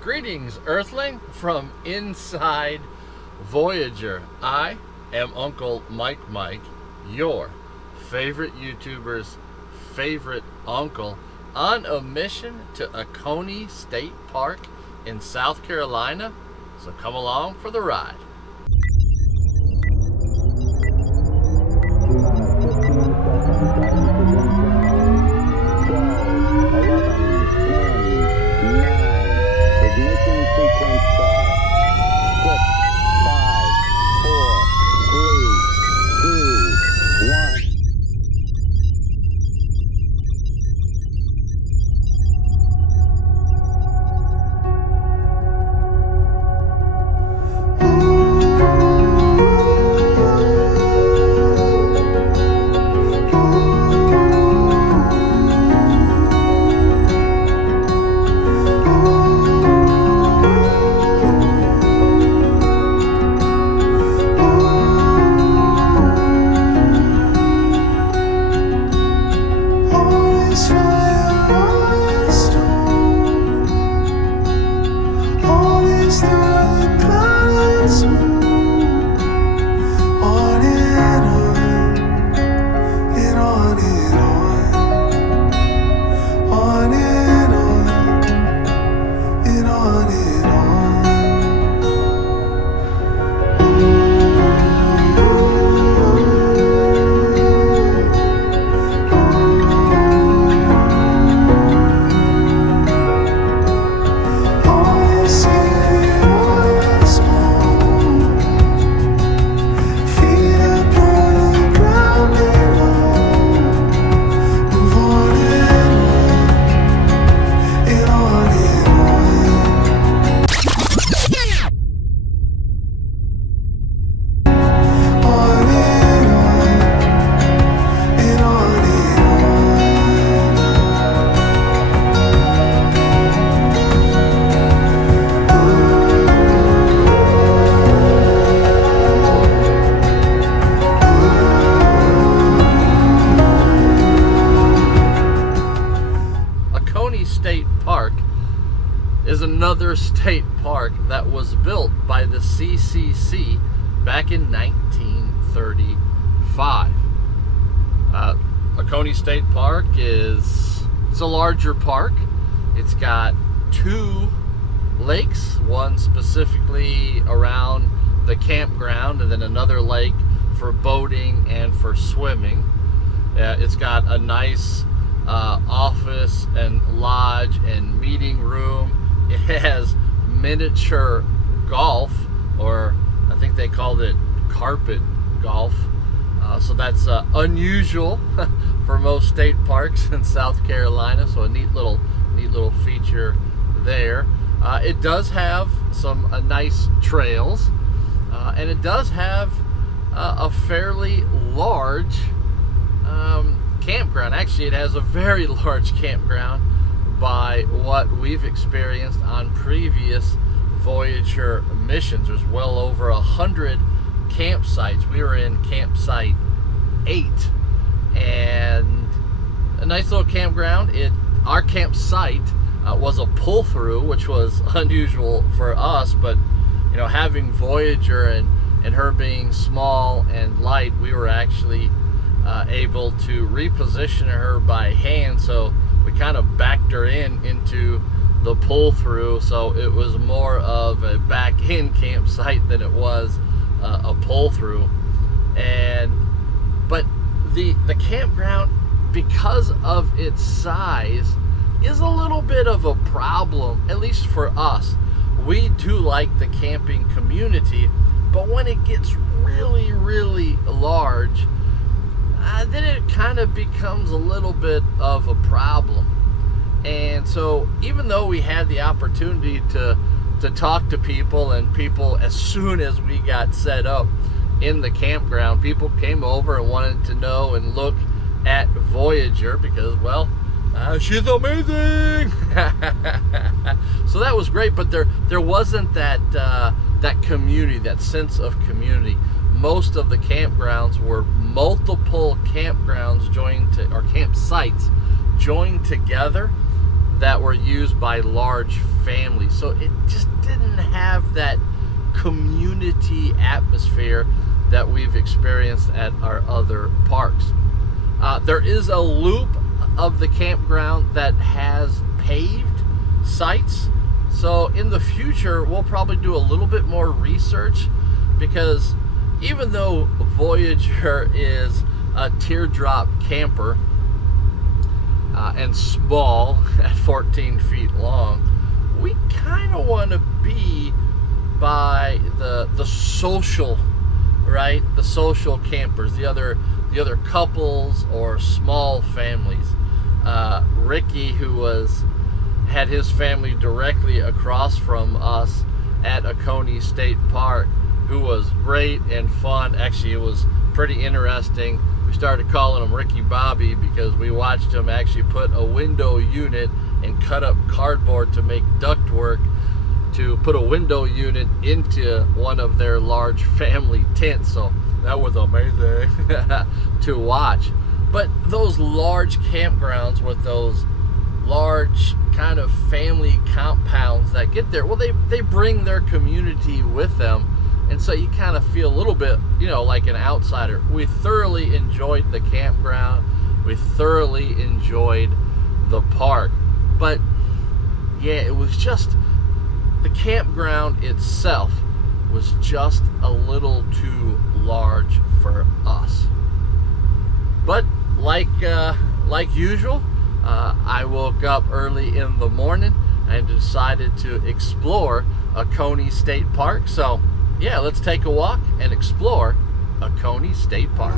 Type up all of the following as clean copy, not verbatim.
Greetings, Earthling, from inside Voyager. I am Uncle Mike, your favorite YouTuber's favorite uncle, on a mission to Oconee State Park in South Carolina. So come along for the ride. State Park is another state park that was built by the CCC back in 1935. Oconee State Park it's a larger park. It's got two lakes, one specifically around the campground and then another lake for boating and for swimming. It's got a nice office and lodge and meeting room. It has miniature golf, or I think they called it carpet golf. So that's unusual for most state parks in South Carolina. So a neat little feature there. It does have some nice trails, and it does have a fairly large campground. Actually, it has a very large campground by what we've experienced on previous Voyager missions. There's well over 100 campsites. We were in campsite 8, and a nice little campground. Our campsite was a pull-through, which was unusual for us, but you know, having Voyager and her being small and light, we were actually able to reposition her by hand, so we kind of backed her into the pull-through, so it was more of a back-in campsite than it was a pull-through. But the campground, because of its size, is a little bit of a problem, at least for us. We do like the camping community, but when it gets really, really large, then it kind of becomes a little bit of a problem. And so even though we had the opportunity to talk to people, and people, as soon as we got set up in the campground, people came over and wanted to know and look at Voyager because, well, she's amazing. So that was great, but there wasn't that community, that sense of community. Most of the campgrounds were multiple campgrounds joined to, or campsites joined together that were used by large families. So it just didn't have that community atmosphere that we've experienced at our other parks. There is a loop of the campground that has paved sites. So in the future, we'll probably do a little bit more research, because even though Voyager is a teardrop camper and small at 14 feet long, we kind of want to be by the social, right? The social campers, the other couples or small families. Ricky, who had his family directly across from us at Oconee State Park, who was great and fun. Actually, it was pretty interesting. We started calling him Ricky Bobby because we watched him actually put a window unit and cut up cardboard to make ductwork to put a window unit into one of their large family tents. So that was amazing to watch. But those large campgrounds with those large kind of family compounds that get there, well, they bring their community with them. And so you kind of feel a little bit, like an outsider. We thoroughly enjoyed the campground. We thoroughly enjoyed the park. But yeah, it was just, the campground itself was just a little too large for us. But like usual, I woke up early in the morning and decided to explore Oconee State Park. So yeah, let's take a walk and explore Oconee State Park.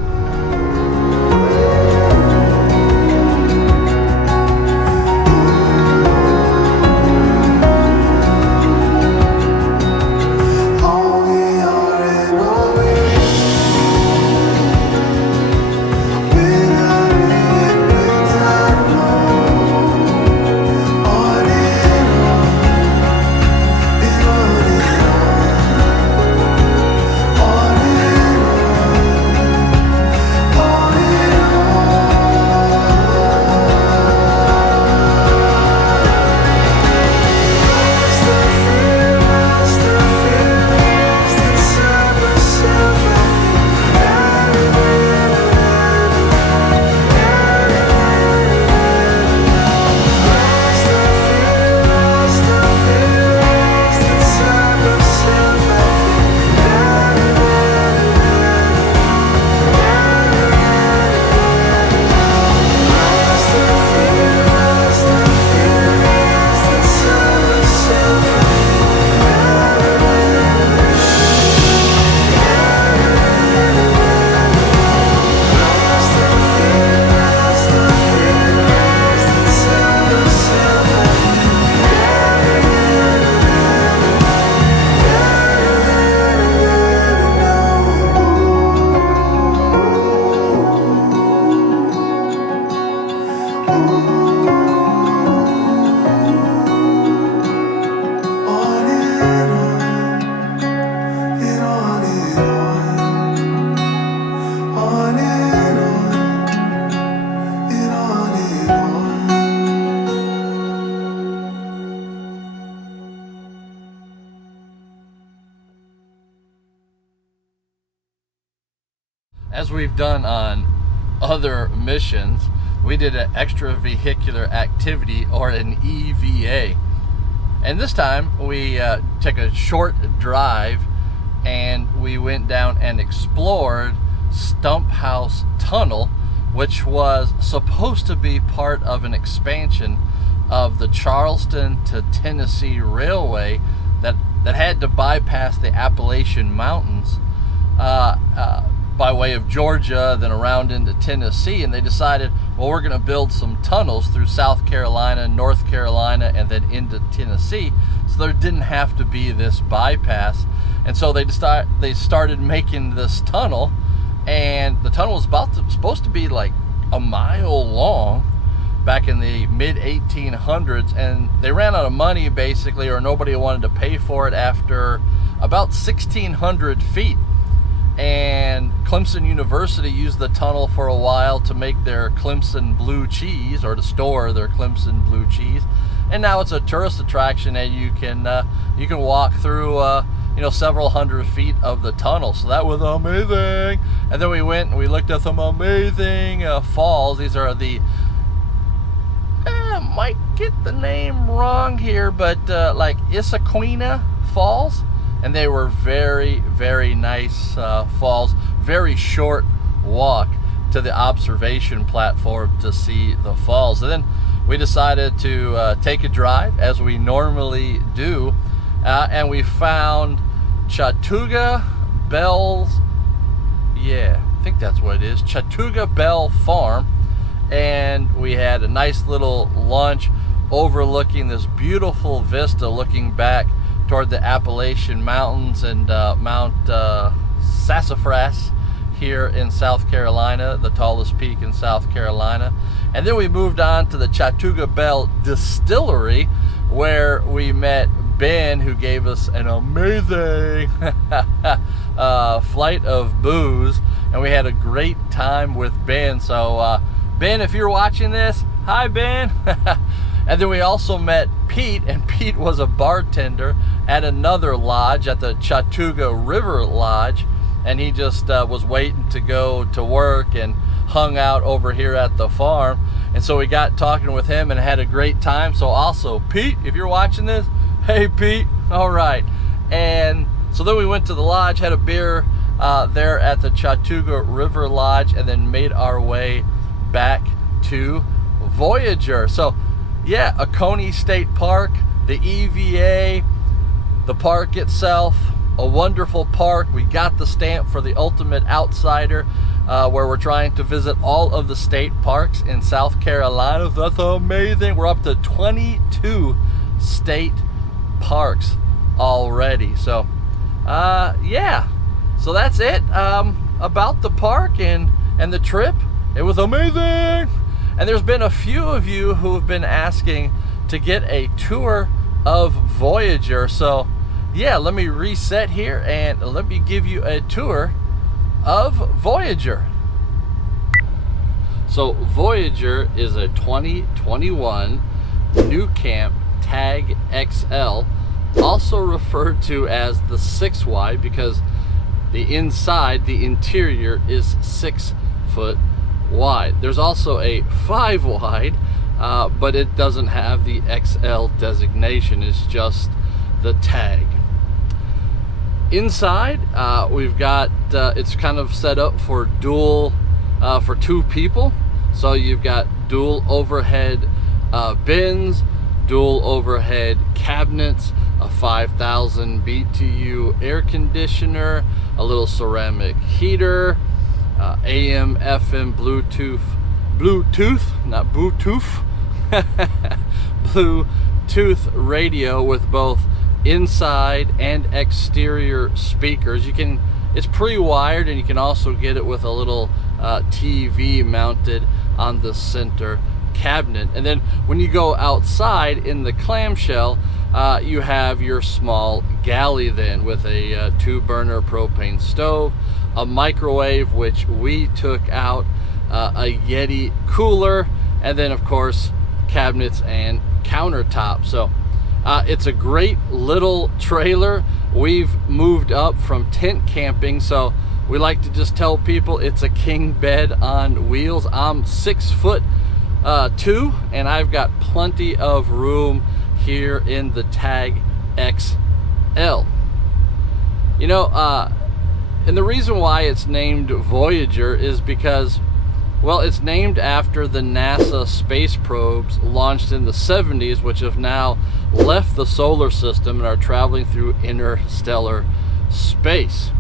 As we've done on other missions, we did an extravehicular activity, or an EVA. And this time we took a short drive and we went down and explored Stump House Tunnel, which was supposed to be part of an expansion of the Charleston to Tennessee Railway that had to bypass the Appalachian Mountains by way of Georgia, then around into Tennessee. And they decided, well, we're going to build some tunnels through South Carolina, North Carolina, and then into Tennessee, so there didn't have to be this bypass. And so they started making this tunnel, and the tunnel was supposed to be like a mile long back in the mid 1800s, and they ran out of money basically, or nobody wanted to pay for it after about 1,600 feet. And Clemson University used the tunnel for a while to make their Clemson blue cheese, or to store their Clemson blue cheese. and now it's a tourist attraction, and you can walk through several hundred feet of the tunnel. So that was amazing. And then we went and we looked at some amazing falls. These are the might get the name wrong here, but like Oconee Falls, and they were very, very nice falls. Very short walk to the observation platform to see the falls. And then we decided to take a drive, as we normally do, and we found Chattooga Bell's, yeah, I think that's what it is, Chattooga Bell Farm. And we had a nice little lunch overlooking this beautiful vista, looking back toward the Appalachian Mountains and Mount Sassafras here in South Carolina, the tallest peak in South Carolina. And then we moved on to the Chattooga Bell Distillery, where we met Ben, who gave us an amazing flight of booze, and we had a great time with Ben. So Ben, if you're watching this, hi Ben. And then we also met Pete, and Pete was a bartender at another lodge, at the Chattooga River Lodge, and he just was waiting to go to work and hung out over here at the farm. And so we got talking with him and had a great time. So also, Pete, if you're watching this, hey Pete, all right. And so then we went to the lodge, had a beer there at the Chattooga River Lodge, and then made our way back to Voyager. So yeah, Oconee State Park, the EVA, the park itself, a wonderful park. We got the stamp for the Ultimate Outsider, where we're trying to visit all of the state parks in South Carolina. That's amazing. We're up to 22 state parks already. So yeah, so that's it about the park and the trip. It was amazing. And there's been a few of you who have been asking to get a tour of Voyager. So yeah, let me reset here and let me give you a tour of Voyager. So Voyager is a 2021 NuCamp T G XL, also referred to as the 6 wide, because the inside, the interior, is 6 foot wide. There's also a 5 wide, but it doesn't have the XL designation. It's just the tag. Inside, we've got it's kind of set up for dual, for 2 people. So you've got dual overhead bins, dual overhead cabinets, a 5,000 BTU air conditioner, a little ceramic heater, AM, FM, Bluetooth radio with both inside and exterior speakers. It's pre-wired, and you can also get it with a little TV mounted on the center cabinet. And then when you go outside in the clamshell, you have your small galley then, with a 2-burner propane stove, a microwave, which we took out, a Yeti cooler, and then of course cabinets and countertops. So it's a great little trailer. We've moved up from tent camping, so we like to just tell people it's a king bed on wheels. I'm 6'2", and I've got plenty of room here in the T G XL. You know, and the reason why it's named Voyager is because, well, it's named after the NASA space probes launched in the 70s, which have now left the solar system and are traveling through interstellar space.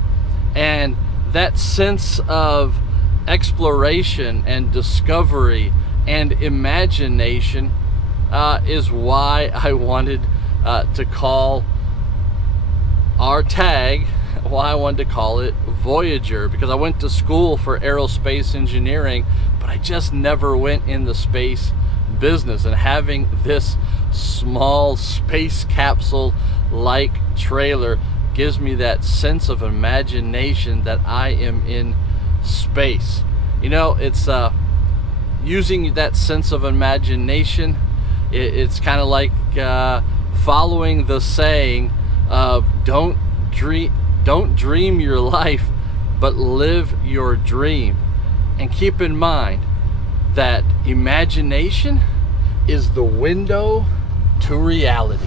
And that sense of exploration and discovery and imagination is why I wanted to call our tag, why I wanted to call it Voyager, because I went to school for aerospace engineering, but I just never went in the space business. And having this small space capsule like trailer gives me that sense of imagination that I am in space. You know, it's using that sense of imagination It's kind of like following the saying of don't dream your life, but live your dream. And keep in mind that imagination is the window to reality.